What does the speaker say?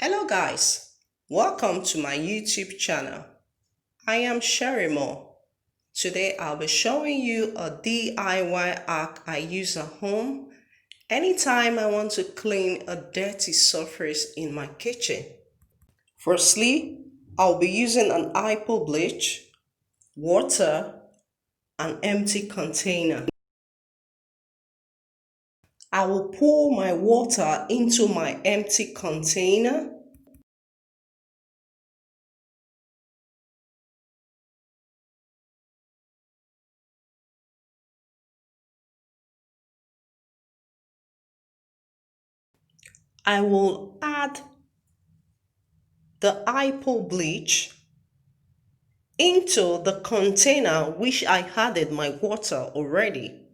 Hello guys, welcome to my YouTube channel. I am Sherry Moore. Today I'll be showing you a DIY hack I use at home anytime I want to clean a dirty surface in my kitchen. Firstly, I'll be using an HYPO bleach, water, an empty container. I will pour my water into my empty container. I will add the HYPO bleach into the container which I added my water already.